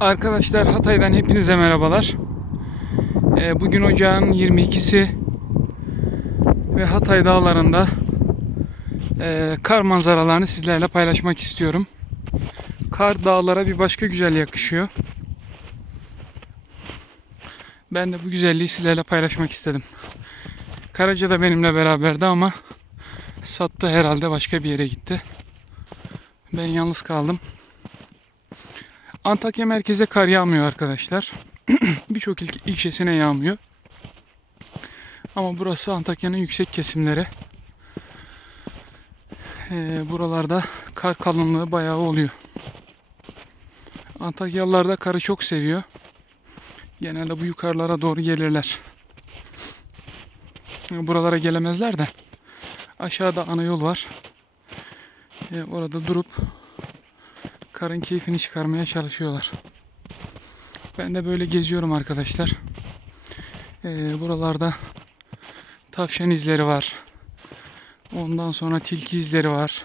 Arkadaşlar Hatay'dan hepinize merhabalar. Ee, Bugün ocağın 22'si ve Hatay dağlarında e, kar manzaralarını sizlerle paylaşmak istiyorum. Kar dağlara bir başka güzel yakışıyor. Ben de bu güzelliği sizlerle paylaşmak istedim. Karaca da benimle beraberdi ama sattı herhalde başka bir yere gitti. Ben yalnız kaldım. Antakya merkeze kar yağmıyor arkadaşlar. Birçok il- ilçesine yağmıyor. Ama burası Antakya'nın yüksek kesimleri. Ee, buralarda kar kalınlığı bayağı oluyor. Antakyalılar da karı çok seviyor. Genelde bu yukarılara doğru gelirler. Buralara gelemezler de. Aşağıda ana yol var. Ee, orada durup karın keyfini çıkarmaya çalışıyorlar. Ben de böyle geziyorum arkadaşlar. Ee, buralarda tavşan izleri var. Ondan sonra tilki izleri var.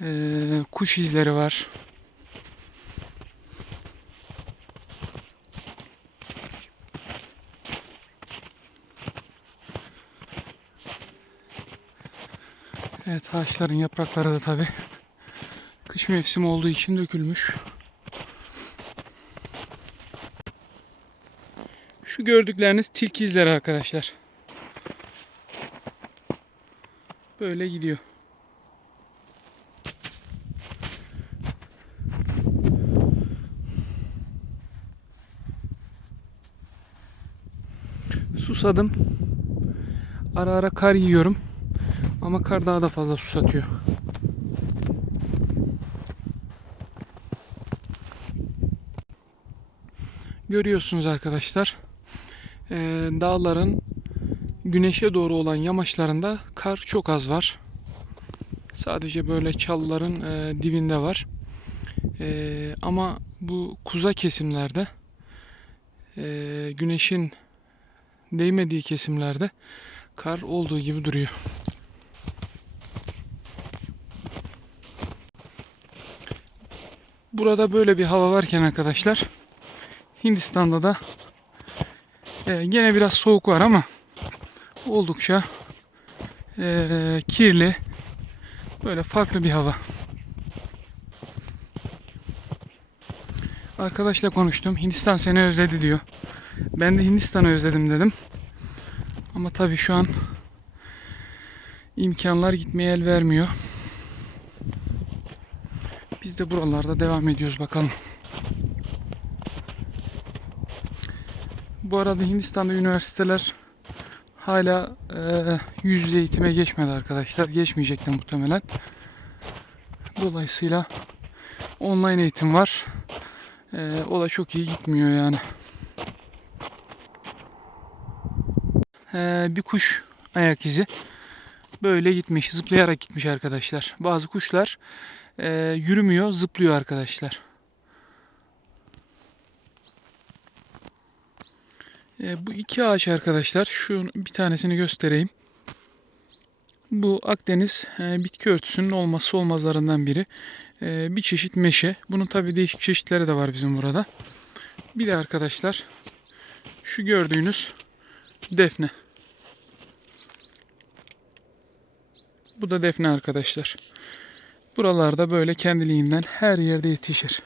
Ee, kuş izleri var. Evet ağaçların yaprakları da tabi kış mevsimi olduğu için dökülmüş. Şu gördükleriniz tilki izleri arkadaşlar. Böyle gidiyor. Susadım. Ara ara kar yiyorum. Ama kar daha da fazla susatıyor. Görüyorsunuz arkadaşlar. Ee, dağların güneşe doğru olan yamaçlarında kar çok az var. Sadece böyle çalıların e, dibinde var. E, ama bu kuza kesimlerde e, güneşin değmediği kesimlerde kar olduğu gibi duruyor. Burada böyle bir hava varken arkadaşlar Hindistan'da da e, gene biraz soğuk var ama oldukça e, kirli böyle farklı bir hava. Arkadaşla konuştum. Hindistan seni özledi diyor. Ben de Hindistan'ı özledim dedim. Ama tabii şu an imkanlar gitmeye el vermiyor. Biz de buralarda devam ediyoruz bakalım. Bu arada Hindistan'da üniversiteler hala e, yüz yüze eğitime geçmedi arkadaşlar. Geçmeyecekler muhtemelen. Dolayısıyla online eğitim var. E, o da çok iyi gitmiyor yani. E, bir kuş ayak izi böyle gitmiş, zıplayarak gitmiş arkadaşlar. Bazı kuşlar e, yürümüyor, zıplıyor arkadaşlar. E, bu iki ağaç arkadaşlar. Şu bir tanesini göstereyim. Bu Akdeniz e, bitki örtüsünün olmazsa olmazlarından biri. E, bir çeşit meşe. Bunun tabi değişik çeşitleri de var bizim burada. Bir de arkadaşlar şu gördüğünüz defne. Bu da defne arkadaşlar. Buralarda böyle kendiliğinden her yerde yetişir.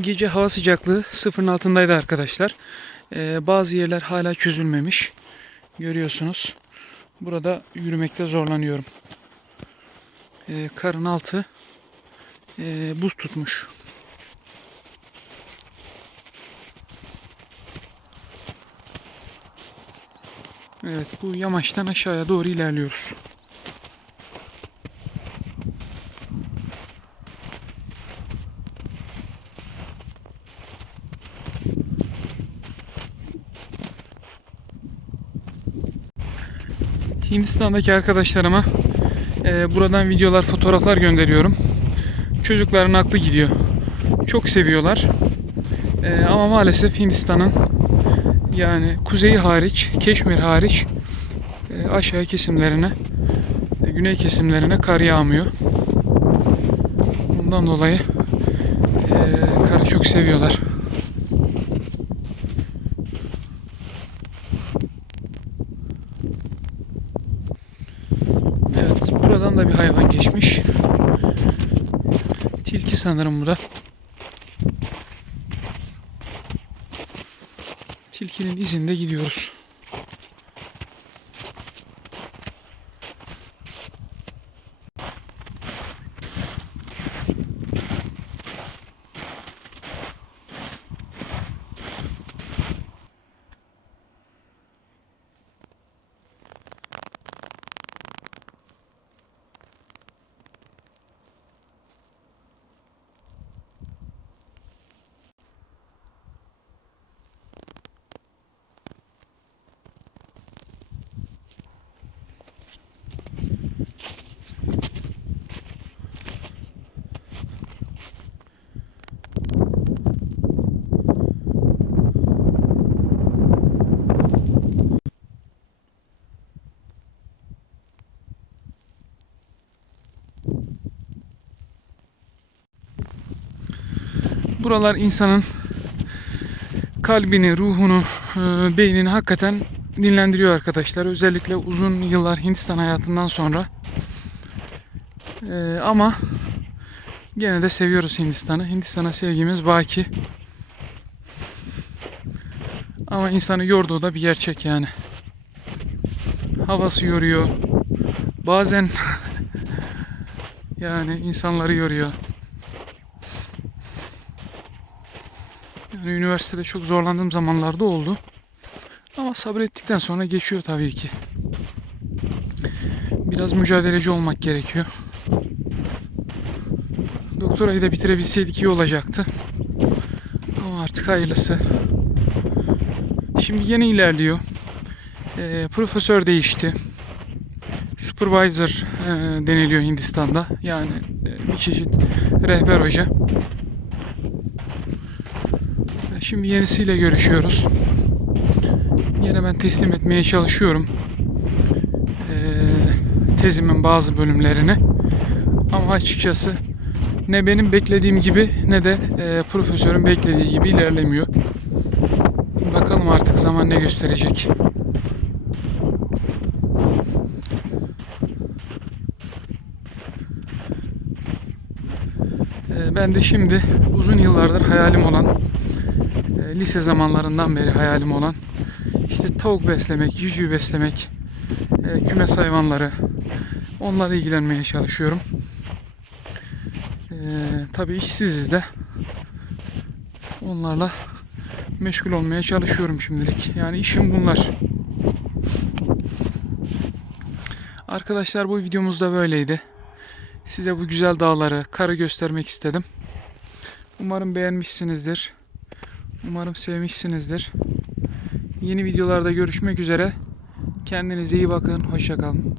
Gece hava sıcaklığı sıfırın altındaydı arkadaşlar. Ee, bazı yerler hala çözülmemiş. Görüyorsunuz. Burada yürümekte zorlanıyorum. Ee, karın altı e, buz tutmuş. Evet bu yamaçtan aşağıya doğru ilerliyoruz. Hindistan'daki arkadaşlarıma e, buradan videolar, fotoğraflar gönderiyorum. Çocukların aklı gidiyor. Çok seviyorlar. E, ama maalesef Hindistan'ın yani kuzeyi hariç, Keşmir hariç e, aşağı kesimlerine e, güney kesimlerine kar yağmıyor. Bundan dolayı e, karı çok seviyorlar. Evet, buradan da bir hayvan geçmiş. Tilki sanırım bu da. Tilkinin izinde gidiyoruz. Buralar insanın kalbini, ruhunu, e, beynini hakikaten dinlendiriyor arkadaşlar. Özellikle uzun yıllar Hindistan hayatından sonra. E, ama gene de seviyoruz Hindistan'ı. Hindistan'a sevgimiz baki. Ama insanı yorduğu da bir gerçek yani. Havası yoruyor. Bazen yani insanları yoruyor. Yani üniversitede çok zorlandığım zamanlarda oldu. Ama sabrettikten sonra geçiyor tabii ki. Biraz mücadeleci olmak gerekiyor. Doktorayı da bitirebilseydik iyi olacaktı. Ama artık hayırlısı. Şimdi yeni ilerliyor. Ee, profesör değişti. Supervisor e, deniliyor Hindistan'da. Yani e, bir çeşit rehber hoca. Şimdi yenisiyle görüşüyoruz. Yine ben teslim etmeye çalışıyorum. Ee, tezimin bazı bölümlerini. Ama açıkçası ne benim beklediğim gibi ne de e, profesörün beklediği gibi ilerlemiyor. Bakalım artık zaman ne gösterecek. Ee, Ben de şimdi uzun yıllardır hayalim olan lise zamanlarından beri hayalim olan işte tavuk beslemek, cücüğü beslemek, e, kümes hayvanları onlarla ilgilenmeye çalışıyorum. E, tabii işsiziz de onlarla meşgul olmaya çalışıyorum şimdilik. Yani işim bunlar. Arkadaşlar bu videomuz da böyleydi. Size bu güzel dağları, karı göstermek istedim. Umarım beğenmişsinizdir. Umarım sevmişsinizdir. Yeni videolarda görüşmek üzere. Kendinize iyi bakın. Hoşçakalın.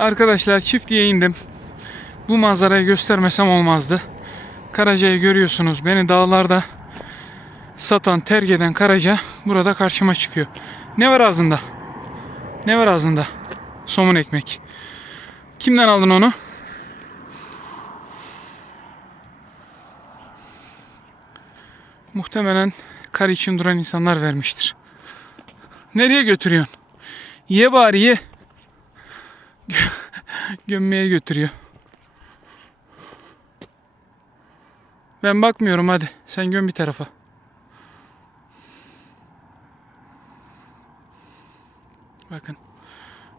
Arkadaşlar çiftliğe indim. Bu manzarayı göstermesem olmazdı. Karaca'yı görüyorsunuz. Beni dağlarda satan, terk eden Karaca burada karşıma çıkıyor. Ne var ağzında? Ne var ağzında? Somun ekmek. Kimden aldın onu? Muhtemelen kar için duran insanlar vermiştir. Nereye götürüyorsun? Ye bari ye. Gömmeye götürüyor. Ben bakmıyorum hadi. Sen göm bir tarafa. Bakın.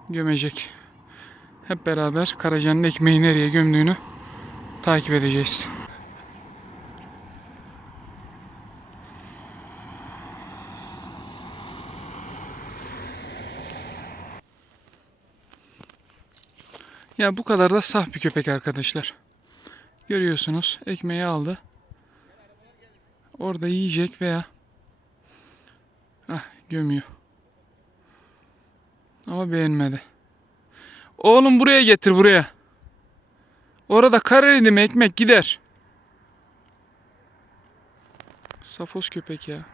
Gömecek. Hep beraber Karaca'nın ekmeği nereye gömdüğünü takip edeceğiz. Ya bu kadar da saf bir köpek arkadaşlar. Görüyorsunuz ekmeği aldı. Orada yiyecek veya ah gömüyor. Ama beğenmedi. Oğlum buraya getir buraya. Orada kararıydı mı ekmek gider. Safos köpek ya.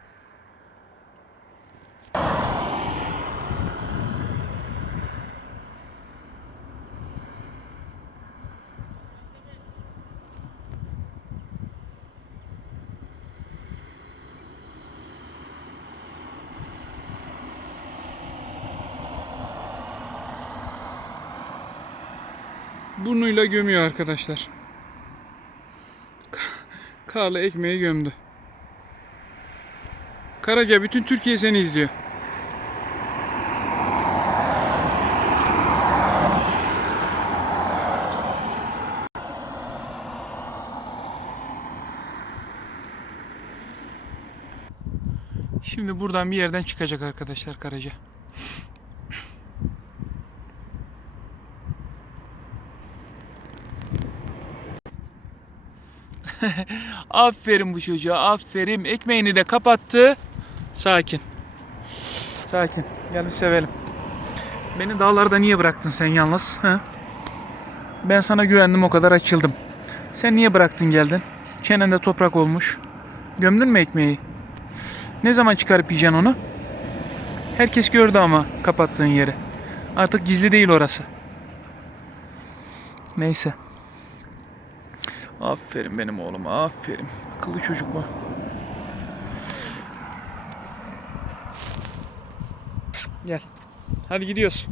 Burnuyla gömüyor arkadaşlar. Karlı ekmeği gömdü. Karaca bütün Türkiye seni izliyor. Şimdi buradan bir yerden çıkacak arkadaşlar Karaca. Aferin bu çocuğa. Aferin. Ekmeğini de kapattı. Sakin. Sakin. Gel bir sevelim. Beni dağlarda niye bıraktın sen yalnız? Ha? Ben sana güvendim o kadar açıldım. Sen niye bıraktın geldin? Çenende toprak olmuş. Gömdün mü ekmeği? Ne zaman çıkarıp yiyeceksin onu? Herkes gördü ama kapattığın yeri. Artık gizli değil orası. Neyse. Aferin benim oğluma, aferin. Akıllı çocuk bu. Gel. Hadi gidiyoruz.